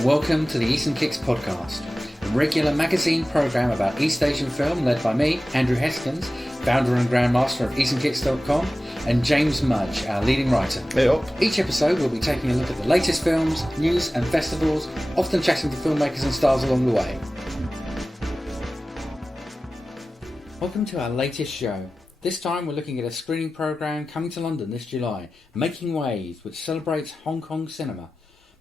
and welcome to the East and Kicks podcast, a regular magazine programme about East Asian film led by me, Andrew Heskins, founder and grandmaster of eastandkicks.com, and James Mudge, our leading writer. Hey-o. Each episode we'll be taking a look at the latest films, news and festivals, often chatting to filmmakers and stars along the way. Welcome to our latest show. This time we're looking at a screening programme coming to London this July, Making Waves, which celebrates Hong Kong cinema.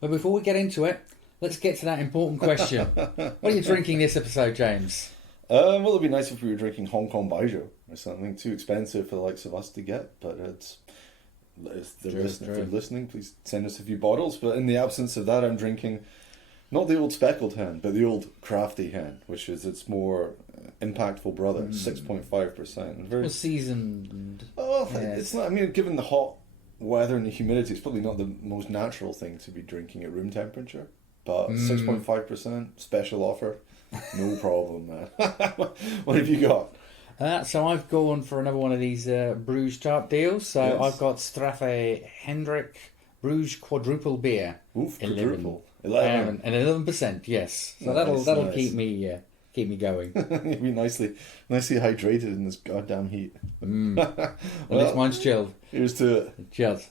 But before we get into it, let's get to that important question. What are you drinking this episode, James? Well, it'd be nice if we were drinking Hong Kong Baijiu or something. Too expensive for the likes of us to get, but if they're listening, please send us a few bottles. But in the absence of that, I'm drinking not the old speckled hen, but the old crafty hen, which is its more impactful brother, 6.5%. Very seasoned. Oh, yes. It's not. I mean, given the hot weather and the humidity, it's probably not the most natural thing to be drinking at room temperature. But 6.5%, special offer, no problem, man. What have you got? So I've gone for another one of these Bruges type deals. So Yes. I've got Straffe Hendrik Bruges Quadruple Beer. Oof, 11. 11. And 11%, yes. So Nice, that'll nice. keep me going. You'll be nicely hydrated in this goddamn heat. Well, this mine's chilled. Here's to it. Cheers.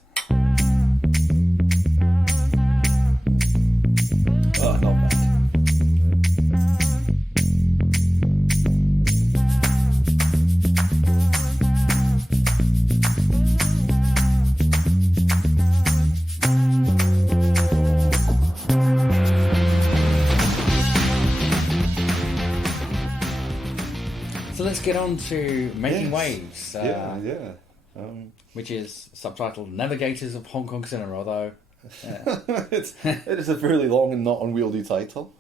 Oh, not bad. So let's get on to Making Yes. Waves. Yeah. Which is subtitled Navigators of Hong Kong Cinema, although... It is a fairly long and not unwieldy title.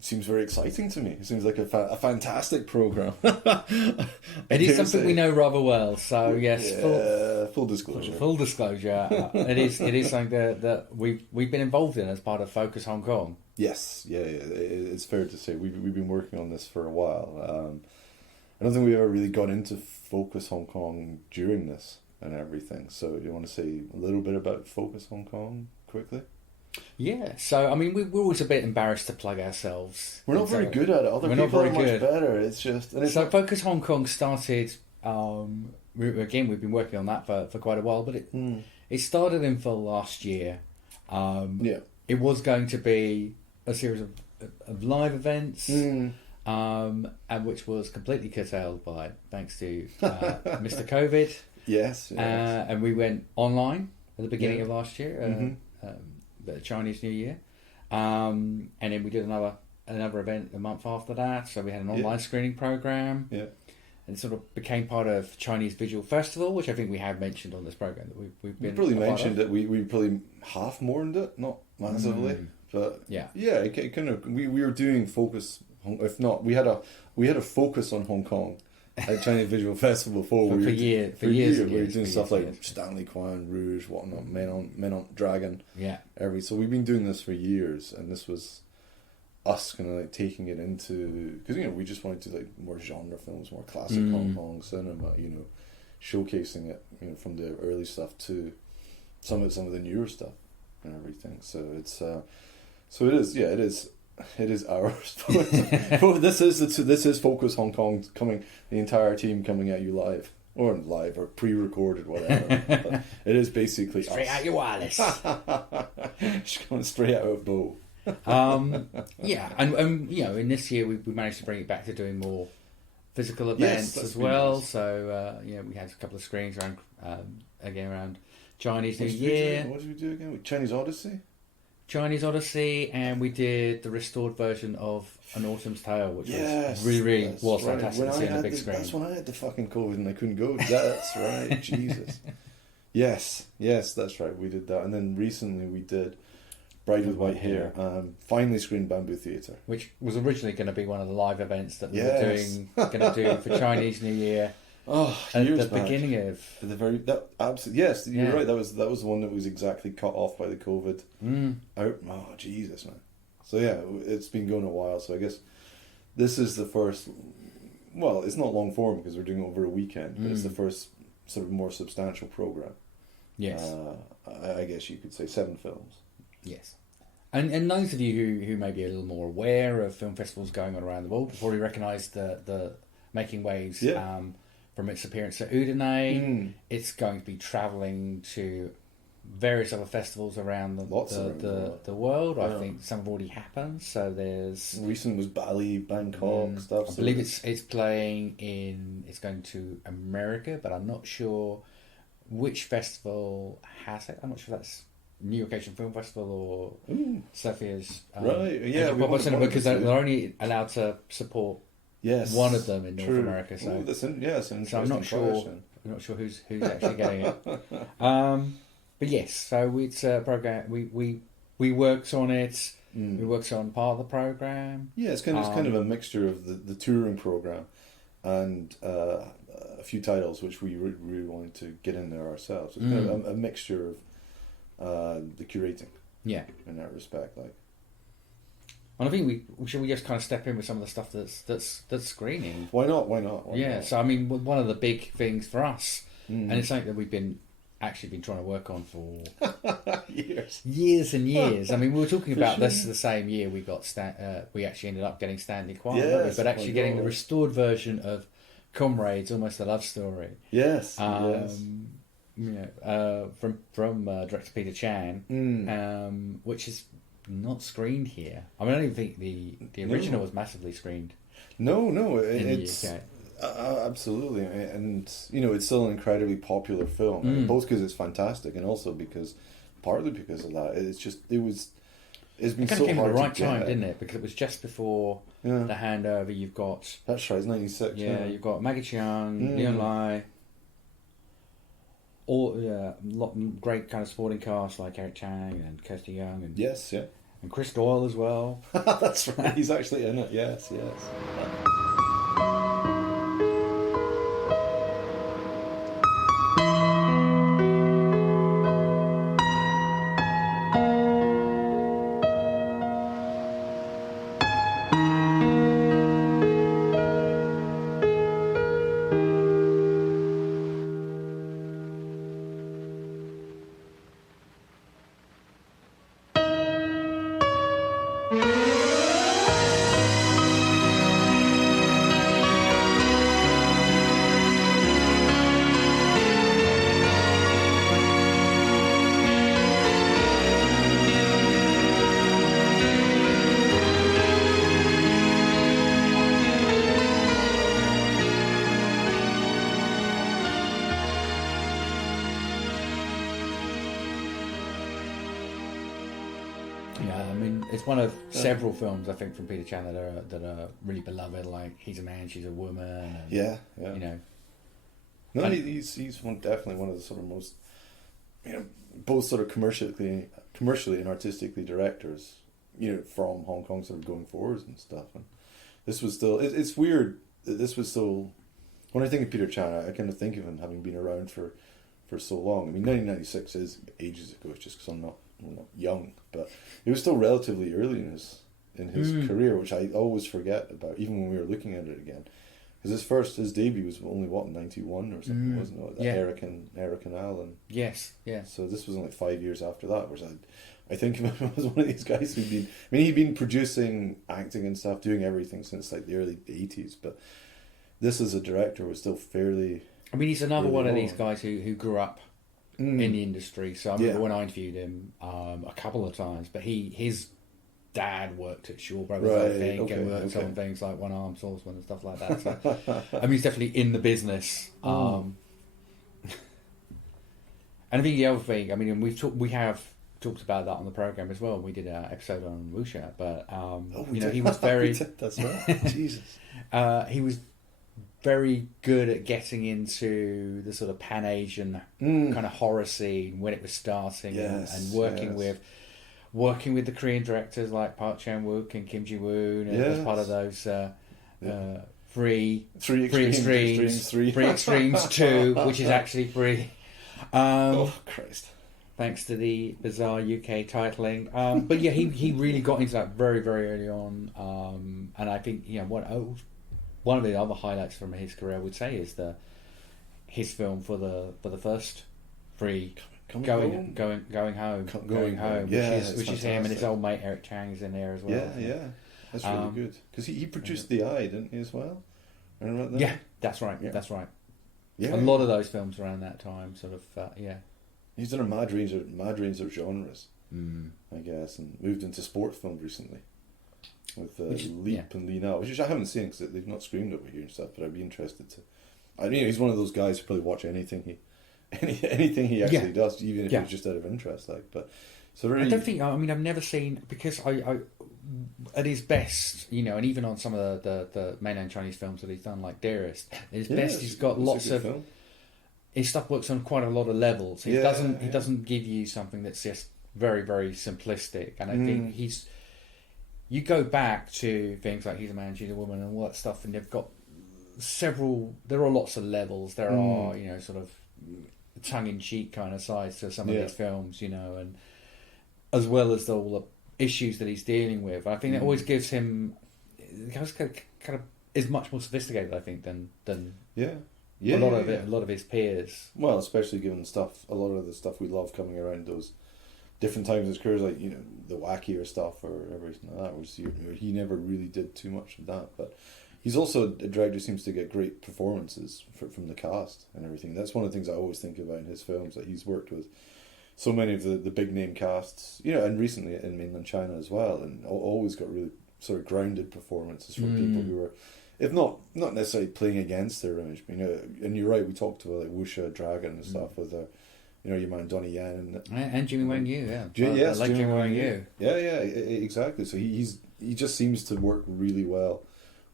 Seems very exciting to me. It seems like a fantastic program. It is something we know rather well, so yes, full disclosure. full disclosure. It is something that we've been involved in as part of Focus Hong Kong. Yes, yeah. It's fair to say we've been working on this for a while. I don't think we ever really got into Focus Hong Kong during this and everything. So, do you want to say a little bit about Focus Hong Kong quickly? Yeah, so I mean, we're always a bit embarrassed to plug ourselves. We're not very good at it. Other We're not people are very much good. better. It's just Focus Hong Kong started. We've been working on that for quite a while, but it started in full last year. It was going to be a series of live events, and which was completely curtailed by thanks to Mr. COVID. Yes. And we went online at the beginning of last year, the Chinese New Year, and then we did another event a month after that. So we had an online screening program, and it sort of became part of Chinese Visual Festival, which I think we have mentioned on this program that we've been. We probably mentioned it. We probably half mourned it, not massively, but it kind of we were doing Focus. If not, we had a focus on Hong Kong at Chinese Visual Festival before. For years. We were doing stuff like Stanley Kwan, Rouge, whatnot, Men on Dragon. Yeah. So we've been doing this for years, and this was us kind of like taking it into, because we just wanted to like more genre films, more classic Hong Kong cinema, showcasing it, from the early stuff to some of the newer stuff and everything. So it's it is ours. This is Focus Hong Kong coming, the entire team coming at you live or pre-recorded, whatever. But it is basically Straight out your wireless. Just going straight out of bow. And in this year we managed to bring it back to doing more physical events as well. Nice. So we had a couple of screenings around around Chinese New Year. What did we do again? Chinese Odyssey, and we did the restored version of An Autumn's Tale, which was really fantastic to see on the big screen. That's when I had the fucking COVID and I couldn't go. That's right, Jesus. Yes, that's right. We did that, and then recently we did Bride with White Hair. Finally screened Bamboo Theatre, which was originally going to be one of the live events that we were going to do for Chinese New Year. Oh, at the back. Beginning of absolutely, yes, you're right. That was the one that was exactly cut off by the COVID out. Oh, Jesus, man. So it's been going a while. So I guess this is the first. Well, it's not long form because we're doing it over a weekend, but it's the first sort of more substantial program. Yes. I guess you could say 7 films. Yes. And those of you who may be a little more aware of film festivals going on around the world will probably recognise the Making Waves from its appearance at Udine. It's going to be travelling to various other festivals around the world. I think some have already happened. So there's recent was Bali, Bangkok stuff. I believe it's playing it's going to America, but I'm not sure which festival has it. I'm not sure if that's New York Asian Film Festival or Sophia's because they're only allowed to support one of them in North America. So I'm not sure. I'm not sure who's actually getting it. But yes, so it's a program. We worked on it. We worked on part of the program. Yeah, it's kind of a mixture of the touring program and a few titles which we really wanted to get in there ourselves. It's kind of a mixture of the curating. Yeah, in that respect, like. And I think we should just kind of step in with some of the stuff that's screening. Why not? Why yeah. not? So I mean, one of the big things for us, and it's something that we've been trying to work on for years and years. I mean, we were talking about this the same year we got we actually ended up getting Stanley Kwan, but actually getting the restored version of Comrades, Almost a Love Story. Yes. From director Peter Chan, which is not screened here. I mean, I don't even think the original was massively screened. No, it's the UK. Absolutely, and it's still an incredibly popular film, both because it's fantastic and also partly because of that. It's been so hard to get. It came at the right time, didn't it? Because it was just before the handover. You've got that's right, it's 96. Yeah, you've got Maggie Cheung, Leon Lai, great kind of sporting cast like Eric Chang and Kirsty Young and and Chris Doyle as well. That's right, he's actually in it. Yes. It's one of several films I think from Peter Chan that are really beloved. Like He's a Man, She's a Woman. And, No, he's definitely one of the sort of most, both sort of commercially and artistically directors, from Hong Kong sort of going forwards and stuff. And this was still, it's weird that this was still, when I think of Peter Chan, I kind of think of him having been around for so long. I mean, 1996 is ages ago, just because I'm not young, but it was still relatively early in his career, which I always forget about, even when we were looking at it again. Because his debut was only, 91 or something, wasn't it? Eric and Alan. Yes. So this was only 5 years after that, whereas I think of him as one of these guys he'd been producing, acting and stuff, doing everything since like the early 80s, but this as a director was still fairly... I mean, he's another one of these guys who grew up in the industry. So I remember when I interviewed him a couple of times, but his dad worked at Shaw Brothers, I think, and worked on things like One Armed Swordsman and stuff like that. So, I mean, he's definitely in the business. And I think the other thing, I mean, we have talked about that on the program as well. We did an episode on Wuxia, but he was very... That's right. Jesus. He was very good at getting into the sort of Pan-Asian kind of horror scene when it was starting, and working with the Korean directors like Park Chan-wook and Kim Ji-woon, and as part of those Three Extremes 2, which is actually free. Christ. Thanks to the bizarre UK titling. But yeah, he really got into that very, very early on. And I think, one of the other highlights from his career, I would say, is his film for the first three Going home. Yeah, which is him, and his old mate Eric Chang's in there as well. Yeah. That's really good because he produced The Eye, didn't he, as well? Remember that? Yeah, that's right. Yeah. That's right. Yeah, a lot of those films around that time, sort of. He's done a mad range of genres, I guess, and moved into sport films recently with Leap and Lean Out, which I haven't seen because they've not screened over here and stuff. But I'd be interested to. I mean, he's one of those guys who probably watch anything he actually does, even if it's just out of interest. But so really, I don't think. I mean, I've never seen because I at his best, and even on some of the mainland Chinese films that he's done, like Dearest, at his best, he's got lots of. Film. His stuff works on quite a lot of levels. He doesn't give you something that's just very, very simplistic. And I think you go back to things like He's a Man, She's a Woman and all that stuff, and they've got there are lots of levels. There are, sort of tongue-in-cheek kind of sides to some of these films, and as well as all the issues that he's dealing with. I think that always gives him, kind of is much more sophisticated, I think, than a lot of his peers. Well, especially given a lot of the stuff we love coming around those different times in his career, like the wackier stuff or everything like that. Which he never really did too much of that, but he's also a director who seems to get great performances from the cast and everything. That's one of the things I always think about in his films, that he's worked with so many of the big name casts, and recently in mainland China as well, and always got really sort of grounded performances from people who were, if not necessarily playing against their image, but, and you're right, we talked about like Wuxia Dragon and stuff with your man Donnie Yen and Jimmy Wang Yu, yes, like Jimmy Wang Yu. Yeah, exactly. So he just seems to work really well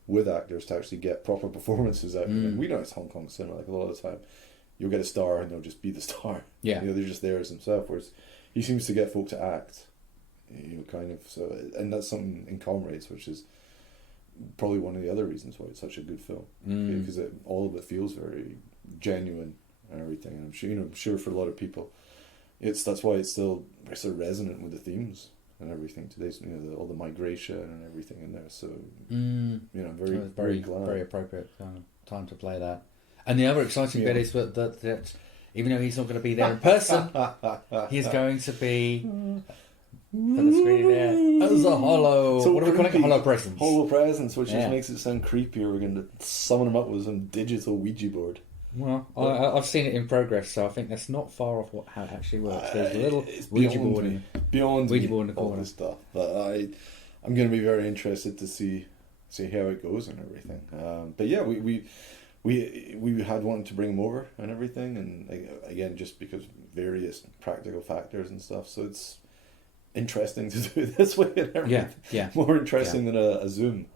with actors to actually get proper performances out of them. We know it's Hong Kong cinema, like a lot of the time you'll get a star and they'll just be the star. Yeah, they're just there as themselves. Whereas he seems to get folk to act, kind of. So, and that's something in Comrades, which is probably one of the other reasons why it's such a good film, because all of it feels very genuine and everything. And I'm sure for a lot of people, that's why it's still sort of resonant with the themes and everything today. So, all the migration and everything in there. So very glad. Very appropriate time to play that. And the other exciting bit is that even though he's not going to be there in person, he's going to be on the screen there as a hollow. So what are we calling it? Hollow presence. Hollow presence, which just makes it sound creepier. We're going to summon him up with some digital Ouija board. Well, I've seen it in progress, so I think that's not far off how it actually works. There's a little Ouija board beyond Ouija board in the all corner. This stuff, but I'm going to be very interested to see how it goes and everything. But yeah, we had wanted to bring him over and everything, and again, just because various practical factors and stuff. So it's interesting to do it this way and everything. Yeah. More interesting than a Zoom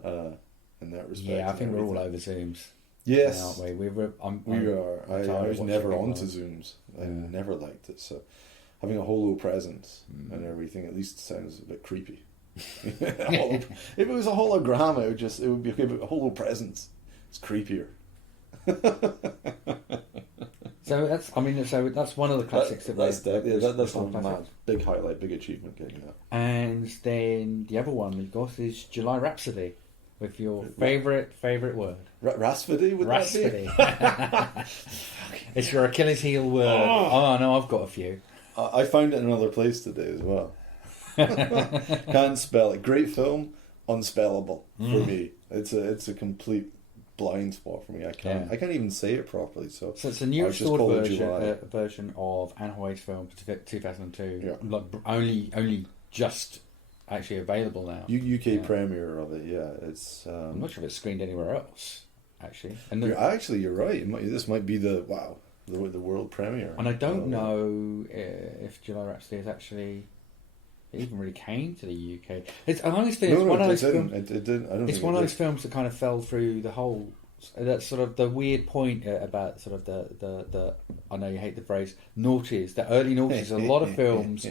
in that respect. Yeah, I think we're all over Zooms. Yes, aren't we? We are. I was never onto Zooms. I never liked it. So having a holo presence and everything at least sounds a bit creepy. If it was a hologram, it would be okay. But a holo presence, it's creepier. So that's one of the classics that's one mad big highlight, big achievement getting that. And then the other one we've got is July Rhapsody, with your favourite word. Rhapsody, would Rhapsody. That be? It's your Achilles heel word. Oh no, I've got a few. I found it in another place today as well. Can't spell it. Great film, unspellable for me. It's a complete blind spot for me. I can't even say it properly. So it's a new restored version of Anne Hoy's film 2002. Yeah. Like, only just actually available now. UK premiere of it. Yeah, it's. I'm not sure if it's screened anywhere else. Actually, and you're right. This might be the world premiere. And I don't know if July Rhapsody is actually. It even really came to the UK. It's one of those films. It didn't. It's one of those films that kind of fell through the whole. That's sort of the weird point about sort of the. I know you hate the phrase noughties. The early noughties. A lot of films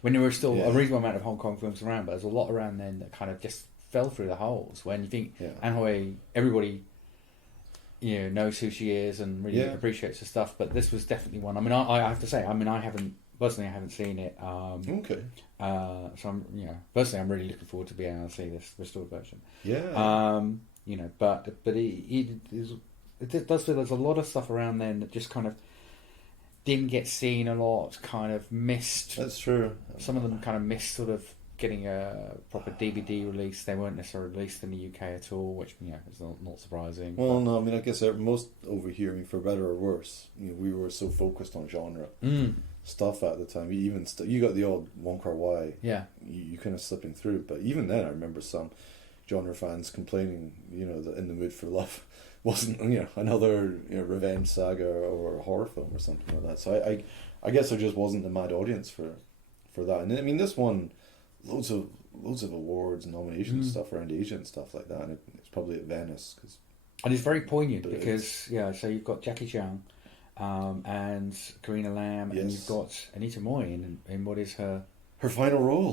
when there were still a reasonable amount of Hong Kong films around, but there's a lot around then that kind of just fell through the holes. When you think Anne Hui, everybody, knows who she is and really appreciates her stuff. But this was definitely one. I mean, I have to say, I haven't seen it. Okay. So I'm, personally, I'm really looking forward to being able to see this restored version. Yeah. But it does feel there's a lot of stuff around then that just kind of didn't get seen a lot, kind of missed. That's true. Some of them kind of missed sort of getting a proper DVD release. They weren't necessarily released in the UK at all, which is not surprising. Well, no, I mean, I guess most over here, I mean, for better or worse, we were so focused on genre stuff at the time. You got the odd Wong Kar-wai, you kind of slipping through, but even then, I remember some genre fans complaining, that In the Mood for Love wasn't, another revenge saga or a horror film or something like that. So I guess there just wasn't the mad audience for that. And I mean, this one. Loads of awards and nominations stuff around Asia and stuff like that, and it's probably at Venice and it's very poignant because so you've got Jackie Chan and Karina Lam, and you've got Anita Moy in what is her final role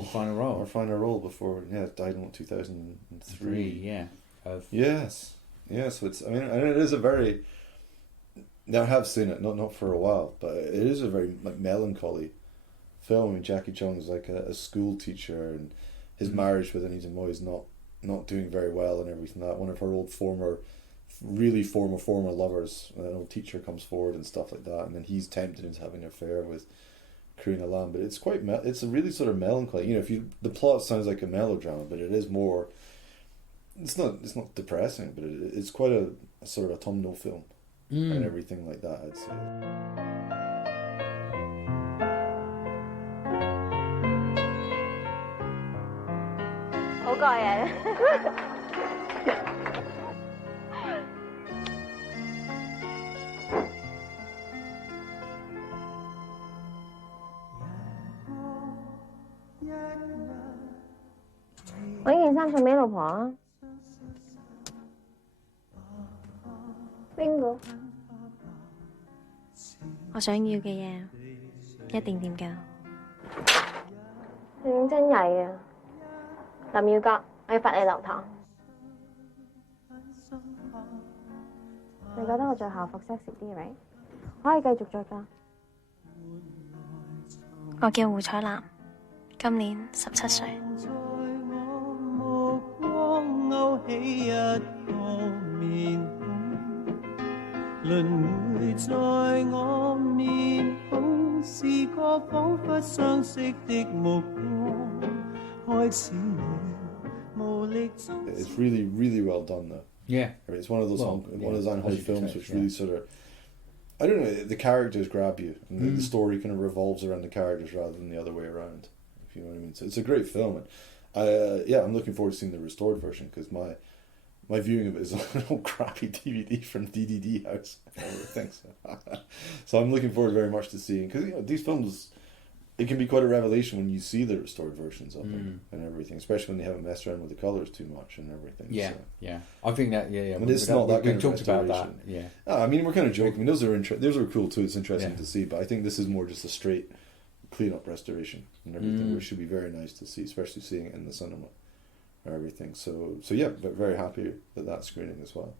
before died in 2003. So it's, I mean, and it is a very, now I have seen it not for a while, but it is a very melancholy film. I mean, Jackie Chung is like a school teacher, and his marriage with Anita Moy is not doing very well and everything. That one of her old former lovers, an old teacher, comes forward and stuff like that, and then he's tempted into having an affair with Karina Lam. But it's it's a really sort of melancholy. The plot sounds like a melodrama, but it is more. It's not depressing, but it's quite a sort of autumnal film and everything like that, I'd say. 好過癮。我呢件衫送俾老婆啊。邊個？我想要嘅嘢一定點夠。你認真曳啊！林耀國，我要罰你留堂。你覺得我着校服 sexy 啲咪？可以繼續着㗎。我叫胡彩蘭，今年17歲。勾起一個面孔，輪迴在我面孔，是個彷彿相識的目光，開始了無力中。It's really, really well done, though. Yeah, it's one of those unheard films which really sort of, I don't know, the characters grab you, and the story kind of revolves around the characters rather than the other way around. If you know what I mean. So it's a great film. And I'm looking forward to seeing the restored version, because my viewing of it is an old crappy DVD from DDD House and everything. So I'm looking forward very much to seeing, because these films, it can be quite a revelation when you see the restored versions of them and everything, especially when they haven't messed around with the colours too much and everything. Yeah. I think that I mean, it's not that kind of talked about restoration. that. Yeah. I mean, we're kind of joking. I mean, those are cool too. It's interesting to see, but I think this is more just a straight clean-up restoration and everything, which should be very nice to see, especially seeing it in the cinema and everything. So yeah, but very happy that that's screening as well.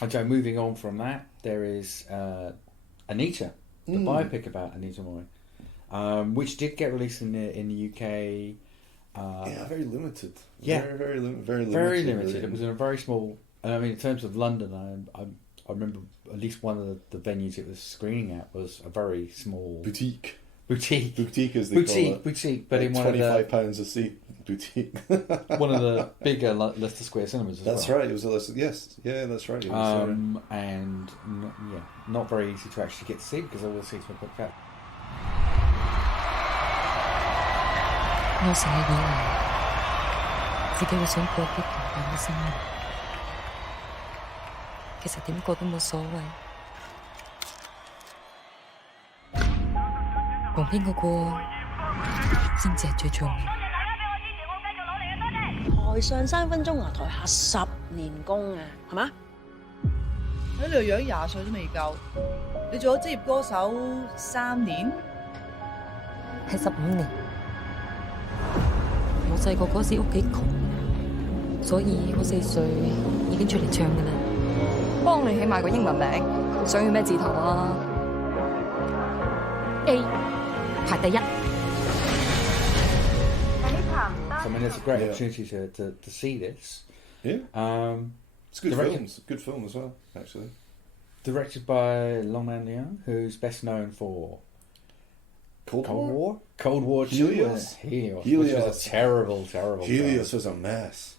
And so moving on from that, there is Anita, the biopic about Anita Moy, which did get released in the UK. Very limited. Very limited. Very limited. It was in a very small. I mean, in terms of London, I remember at least one of the venues it was screening at was a very small boutique, as they call it. Boutique, but like in one of the £25 a seat boutique. One of the bigger Leicester Square cinemas. That's right. It was a Leicester. Yes, that's right. It was, and not very easy to actually get to see because all the seats were booked out. 我成日以為自己會想過啲平淡嘅生活，其實點過都冇所謂。同邊個過先至係最重要。台上3分鐘啊，台下10年功啊，係嘛？睇你個樣20歲都未夠，你做咗職業歌手3年，係15年。我細個嗰時屋企窮，所以我4歲已經出嚟唱㗎啦。幫你起埋個英文名，想要咩字頭啊 ？A 排第1。I mean, it's a great opportunity to see this. Yeah. It's good films. Good film as well, actually. Directed by Long Man Leong, who's best known for Cold War? Cold War 2. Helios. Which was a terrible Helios was a mess.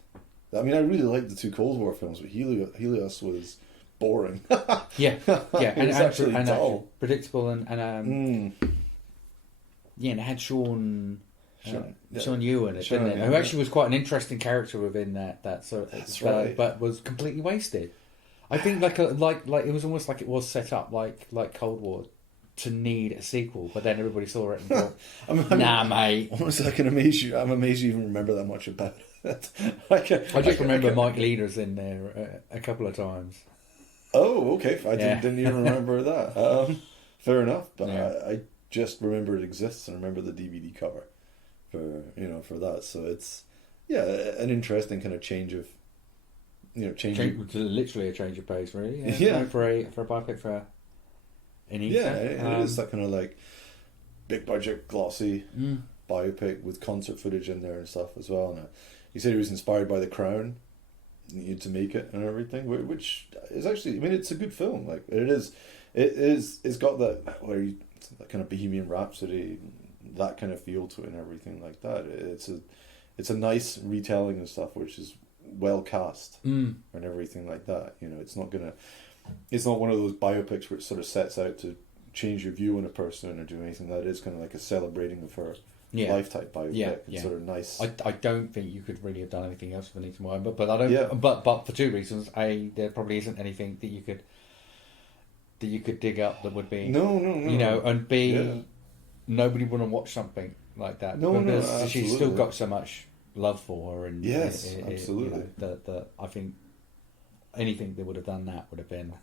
I mean, I really liked the two Cold War films, but Helios was boring. yeah, and actually dull. Predictable, and and it had Sean Ewan, didn't it? Who actually was quite an interesting character within that sort of. That's right. But was completely wasted. I think like it was almost like it was set up like Cold War to need a sequel, but then everybody saw it and thought, "Nah, mate." Honestly, I can amaze you. I'm amazed you even remember that much about it. I just remember Mike Leader's in there a couple of times. Oh, okay. I didn't even remember that. Fair enough, but I just remember it exists and remember the DVD cover for that. So it's an interesting kind of change of literally a change of pace, really. Yeah. For a biopic for Anita. Yeah, it is that kind of like big budget, glossy biopic with concert footage in there and stuff as well. And he said he was inspired by The Crown, to make it and everything, which is actually, I mean, it's a good film. Like it's got that that kind of Bohemian Rhapsody, that kind of feel to it and everything like that. It's a nice retelling and stuff, which is well cast and everything like that. It's not one of those biopics where it sort of sets out to change your view on a person or do anything. That is kind of like a celebrating of her life type biopic. It's sort of nice. I don't think you could really have done anything else with Anita Moore, but I don't. But for two reasons: A, there probably isn't anything that you could dig up that would be no. And B, nobody would have watched something like that because she's still got so much love for her, and absolutely. That I think anything that would have done that would have been.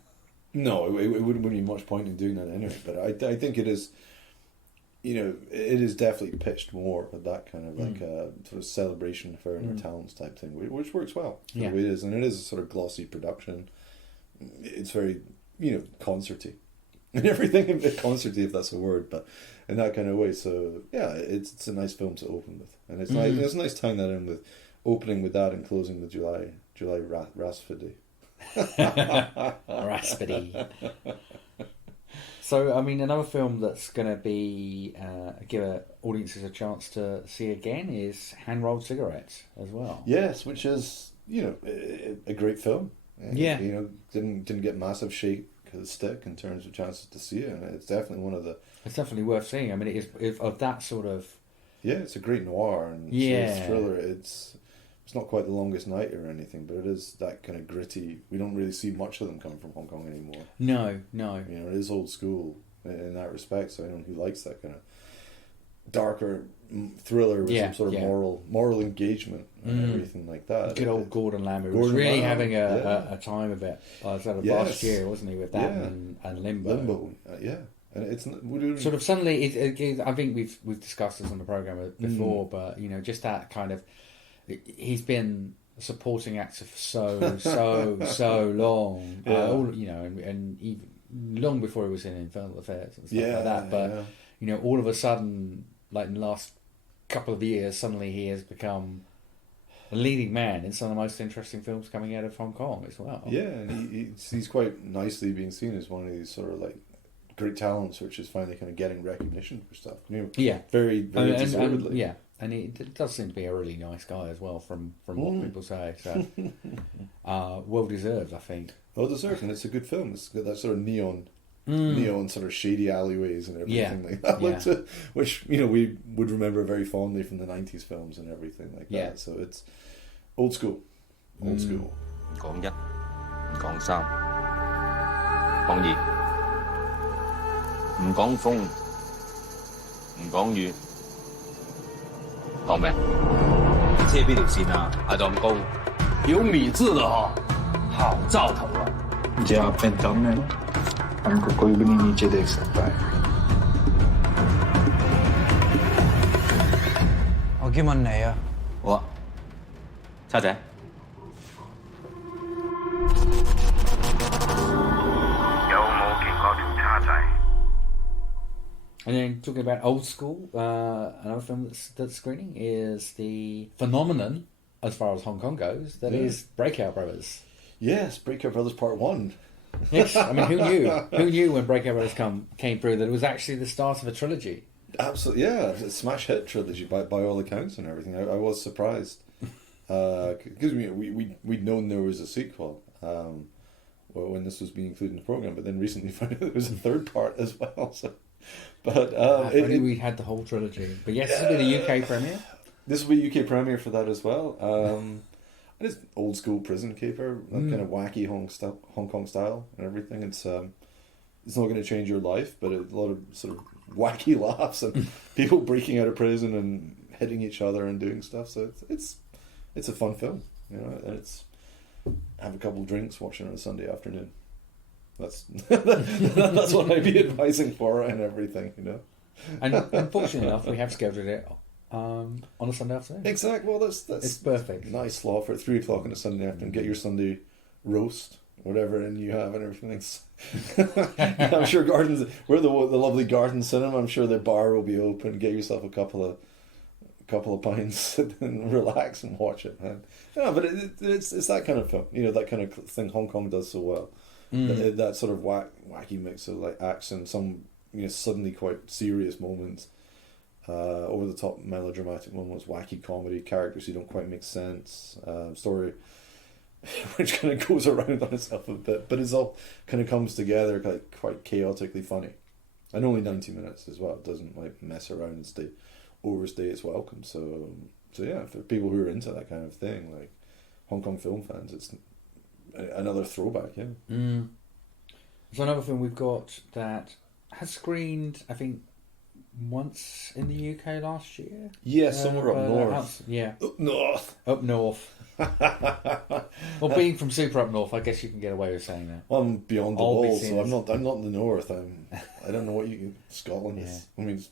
No, it wouldn't be much point in doing that anyway. But I think it is. It is definitely pitched more at that kind of like a sort of celebration of her and her talents type thing, which works well. The way it is, and it is a sort of glossy production. It's very, concerty and everything, a bit concerty if that's a word, but in that kind of way. So it's a nice film to open with, and it's nice. It's nice tying that in with opening with that and closing with July Raspberry. Raspberry. So, I mean, another film that's going to be give audiences a chance to see again is Hand Rolled Cigarettes as well. Yes, which is a great film. Yeah, didn't get massive shake of the stick in terms of chances to see it, and it's definitely one of the. It's definitely worth seeing. I mean, it is of that sort of. Yeah, it's a great noir and sort of thriller. It's not quite The Longest Night or anything, but it is that kind of gritty. We don't really see much of them coming from Hong Kong anymore. No. It is old school in that respect, so anyone who likes that kind of darker thriller with some sort of moral engagement and everything like that. Good old Gordon Lamb, who was really having a time of it. Last year, wasn't he, with that and Limbo? And it's sort of suddenly. I think we've discussed this on the program before, but just that kind of. He's been a supporting actor for so long, and even long before he was in Infernal Affairs and stuff like that. But all of a sudden, like in the last couple of years, suddenly he has become a leading man in some of the most interesting films coming out of Hong Kong as well. Yeah, and he's quite nicely being seen as one of these sort of like great talents, which is finally kind of getting recognition for stuff. Very, very deservedly. And he does seem to be a really nice guy as well, from what people say. So, well deserved, I think. Well deserved, and it's a good film. It's got that sort of neon sort of shady alleyways and everything like that, which we would remember very fondly from the 90s films and everything like that. So it's old school. Old school. 講一，唔講三，講二，唔講風，唔講雨。講咩？車邊條線啊，嗌到咁高，有米字的哈，好兆頭啊！Ja pentame, anche coi beninici del sapere. 我叫問你啊，好啊，叉仔。有冇見過條叉仔？ And then talking about old school, another film that's screening is the phenomenon, as far as Hong Kong goes, that is Breakout Brothers. Yes, Breakout Brothers Part 1. Yes, I mean, who knew? Who knew when Breakout Brothers came through that it was actually the start of a trilogy? Absolutely, yeah. It's a smash hit trilogy by all accounts and everything. I was surprised. Because we'd known there was a sequel when this was being included in the program, but then recently found out there was a third part as well. So, but we had the whole trilogy. But yes, this will be the UK premiere. This will be UK premiere for that as well. And it's old school prison caper, kind of wacky Hong Kong style and everything. It's not going to change your life, but a lot of sort of wacky laughs and people breaking out of prison and hitting each other and doing stuff. So it's a fun film, you know. And it's have a couple of drinks, watching it on a Sunday afternoon. That's that's what I'd be advising for and everything, you know. And unfortunately enough, we have scheduled it on a Sunday afternoon. Exactly. Well, that's it's perfect. Nice slot for it. 3 o'clock on a Sunday afternoon. Get your Sunday roast, whatever, and you have and everything. I'm sure Gardens. We're the lovely Garden Cinema. I'm sure the bar will be open. Get yourself a couple of pints and relax and watch it, man. Yeah, but it's that kind of film, you know, that kind of thing Hong Kong does so well. That sort of wacky mix of like action, some, you know, suddenly quite serious moments, over the top melodramatic moments, wacky comedy, characters who don't quite make sense, story which kind of goes around on itself a bit, but it's all kind of comes together quite chaotically funny, and only 90 minutes as well. It doesn't like mess around and overstay its welcome. So yeah, for people who are into that kind of thing, like Hong Kong film fans, it's another throwback. Yeah. There's another film we've got that has screened, I think, once in the UK last year. Yeah, somewhere up north. Up north. Well, being from super up north, I guess you can get away with saying that. Well, I'm beyond the wall, so I'm not in the north. I don't know what Scotland is. I mean, it's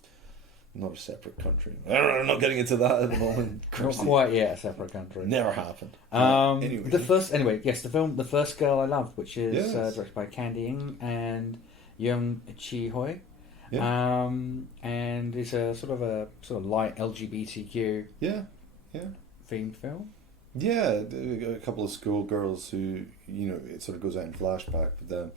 not a separate country. I'm not getting into that at the moment. Not quite yet a separate country. Never happened. Anyway. The film The First Girl I Loved, which is directed by Candy Ng and Young Chi Hoi. Yeah. And it's a sort of light LGBTQ themed film. Yeah, a couple of schoolgirls who, you know, it sort of goes out in flashback with them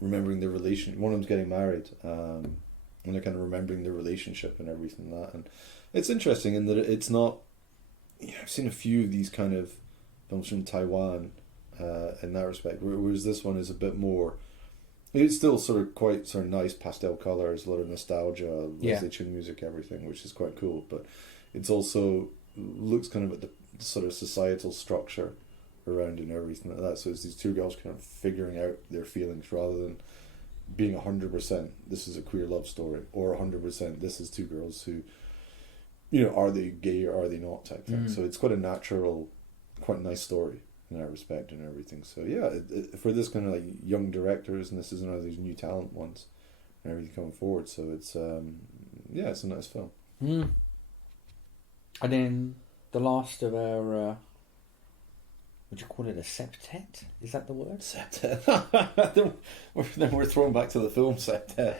remembering their relation. One of them's getting married, and they're kind of remembering their relationship and everything like that. And it's interesting in that it's not. You know, I've seen a few of these kind of films from Taiwan, in that respect, whereas this one is a bit more. It's still sort of nice pastel colours, a lot of nostalgia, Leslie Chung music, everything, which is quite cool. But it's also looks kind of at the sort of societal structure around and everything like that. So it's these two girls kind of figuring out their feelings rather than being 100% this is a queer love story, or 100% this is two girls who, you know, are they gay or are they not type thing. So it's quite a natural, quite nice story in that respect and everything. So yeah, for this kind of like young directors, and this is one of these new talent ones and everything coming forward. So it's it's a nice film. And then the last of our, would you call it a septet? Is that the word? Septet. then we're thrown back to the film septet.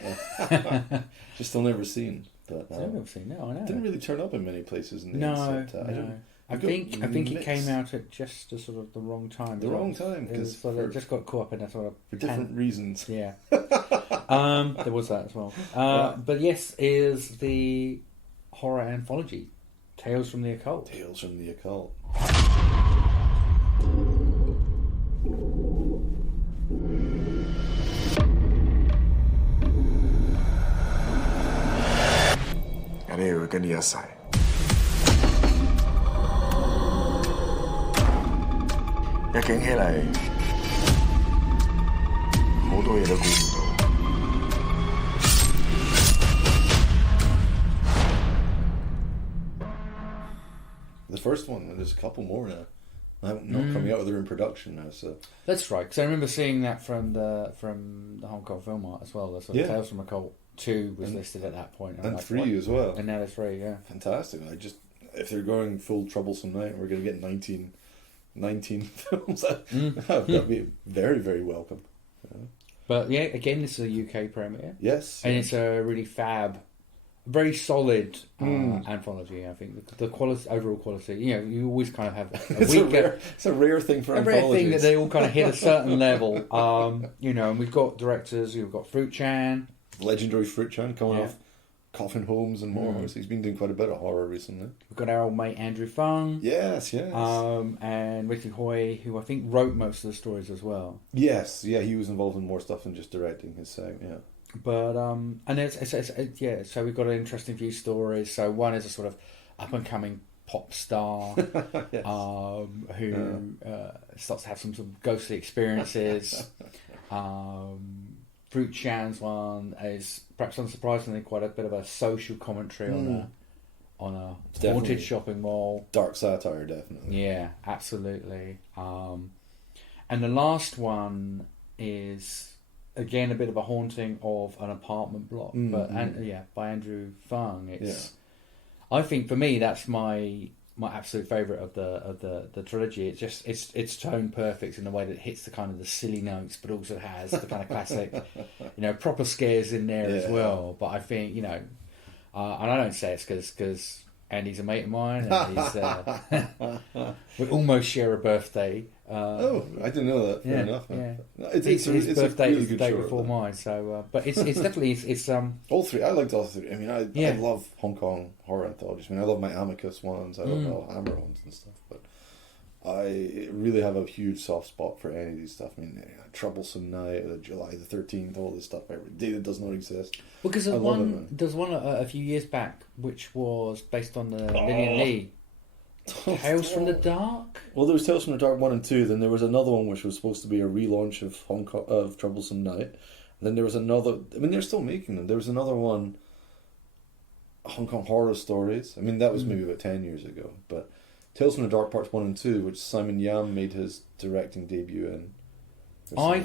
Just still never seen. But I've never seen. No, I know. It didn't really turn up in many places in the septet. No. I think it came out at just the sort of the wrong time. The wrong time, because it just got caught up in that sort of for different reasons. Yeah. There was that as well. But yes, is the horror anthology Tales from the Occult. Tales from the Occult. The first one, and there's a couple more now. Not coming out, they're in production now. So that's right. Because I remember seeing that from the Hong Kong Film Art as well. That's Tales from Occult 2 was listed at that point, and 3 as well. And now there's 3, yeah. Fantastic. If they're going full Troublesome Night, we're going to get 19 films. That'd be very, very welcome. Yeah. But yeah, again, this is a UK premiere. Yes, and it's a really fab, very solid anthology. I think the quality, overall quality. You know, you always kind of have it's a rare thing for anthologies. A rare thing that they all kind of hit a certain level. You know, and we've got directors. We've got Fruit Chan, legendary Fruit Chan, coming off Coffin Homes and more. So he's been doing quite a bit of horror recently. We've got our old mate Andrew Fung. Yes. And Ricky Hoy, who I think wrote most of the stories as well. Yes, yeah, he was involved in more stuff than just directing his saying, yeah. But and it's so we've got an interesting few stories. So one is a sort of up and coming pop star Yes. who starts to have some ghostly experiences. Fruit Chan's one is perhaps unsurprisingly quite a bit of a social commentary on a haunted shopping mall. Dark satire, definitely. Yeah, absolutely. And the last one is again a bit of a haunting of an apartment block, by Andrew Fung. I think for me that's my absolute favourite of the trilogy. It's just it's tone perfect in the way that it hits the kind of the silly notes, but also has the kind of classic, proper scares in there as well. But I think and I don't say it's because Andy's a mate of mine, and he's we almost share a birthday. I didn't know that. Fair enough. Yeah. It's his birthday really is the good day show, before mine. So, but it's definitely all three. I liked all three. I mean, I love Hong Kong horror anthologies. I mean, I love my Amicus ones. I love my Hammer ones and stuff. But I really have a huge soft spot for any of these stuff. I mean, Troublesome Night, July the 13th, all this stuff. Every day that does not exist. Well, because there's one a few years back which was based on the Lillian Lee. Tales from the Dark? Well, there was Tales from the Dark 1 and 2, then there was another one which was supposed to be a relaunch of Troublesome Night. And then there was another, I mean, they're still making them. There was another one, Hong Kong Horror Stories. I mean, that was maybe about 10 years ago. But Tales from the Dark Parts 1 and 2, which Simon Yam made his directing debut in. I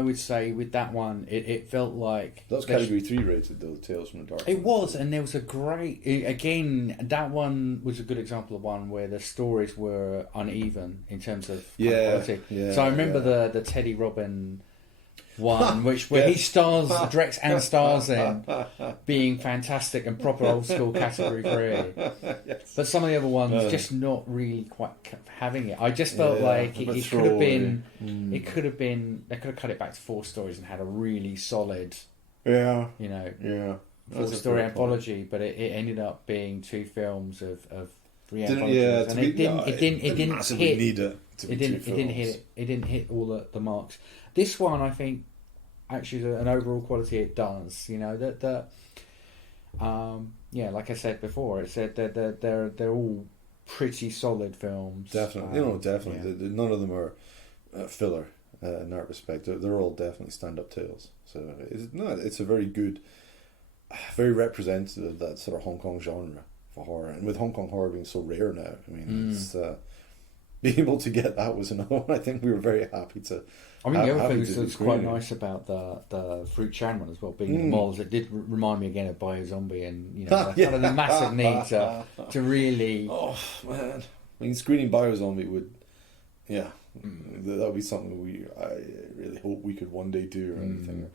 would say with that one, it felt like that was category 3 rated though. Tales from the Dark. It was, and there was a great. Again, that one was a good example of one where the stories were uneven in terms of quality. Yeah, so I remember the Teddy Robin one, where he directs and stars in, being fantastic and proper old school category 3. Yes. But some of the other ones just not really quite having it. I just felt like it could have been. It could have been. They could have cut it back to 4 stories and had a really solid. Yeah. 4-story anthology, but it ended up being 2 films of 3 anthologies, and it didn't hit all the marks. This one, I think, actually, an overall quality it does. Like I said before, it said that they're all pretty solid films. Definitely, definitely. Yeah. None of them are filler in that respect. They're all definitely stand-up tales. So it's a very good, very representative of that sort of Hong Kong genre for horror. And with Hong Kong horror being so rare now, I mean, it's being able to get that was another one. I think we were very happy to. I mean, the other thing that's quite nice about the Fruit Chan one as well, being in the malls, it did remind me again of Biozombie, and kind of the massive need to really. Oh man! I mean, screening Biozombie would, that would be something I really hope we could one day do or anything. Or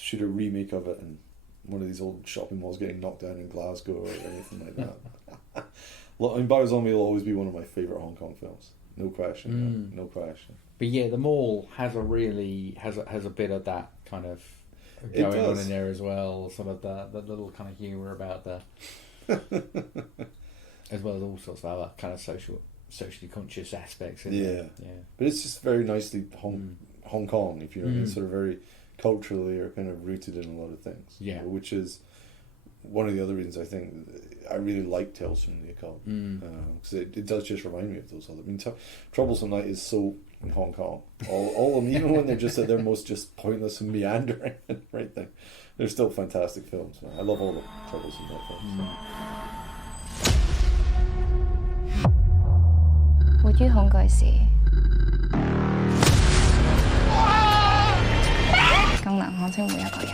shoot a remake of it in one of these old shopping malls getting knocked down in Glasgow or anything like that. I mean, Biozombie will always be one of my favourite Hong Kong films. No question. No question. But yeah, the mall has a bit of that kind of going on in there as well. Sort of the little kind of humour about as well as all sorts of other kind of socially conscious aspects. Yeah. But it's just very nicely Hong Kong, if you know what I mean. Sort of very culturally or kind of rooted in a lot of things. Yeah. Which is one of the other reasons I think I really like Tales from the Occult, because it does just remind me of those other. I mean, Troublesome Night is so in Hong Kong. All of them, even when they're just at their most just pointless and meandering and everything, they're still fantastic films. Man. I love all the Troublesome Night films. 活於恐懼時，更能看清每一個人。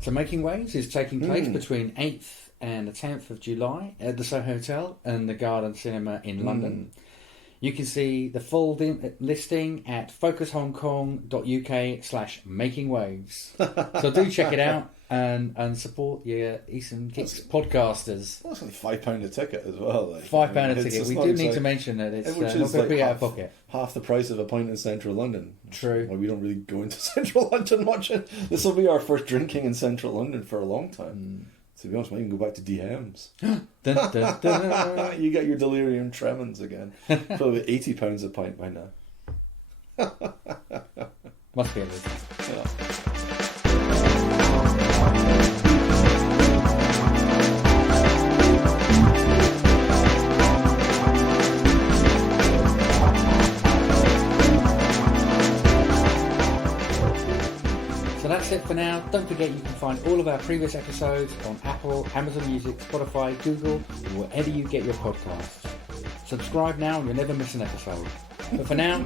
So Making Waves is taking place between 8th and the 10th of July at the Soho Hotel and the Garden Cinema in London. You can see the full listing at focushongkong.uk/makingwaves. So do check it out and support your Eastern Kicks podcasters. That's only £5 a ticket as well. Like, £5 a ticket. We do need to mention that it's not going to be out of pocket. Half the price of a pint in central London. True. Well, we don't really go into central London much. This will be our first drinking in central London for a long time. To be honest, we can go back to DMs. Dun, dun, dun. You get your delirium tremens again. Probably £80 a pint by now. Must be a little. Yeah. So that's it for now. Don't forget you can find all of our previous episodes on Apple, Amazon Music, Spotify, Google, or wherever you get your podcasts. Subscribe now and you'll never miss an episode. But for now,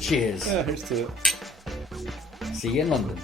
cheers. Yeah, here's to it. See you in London.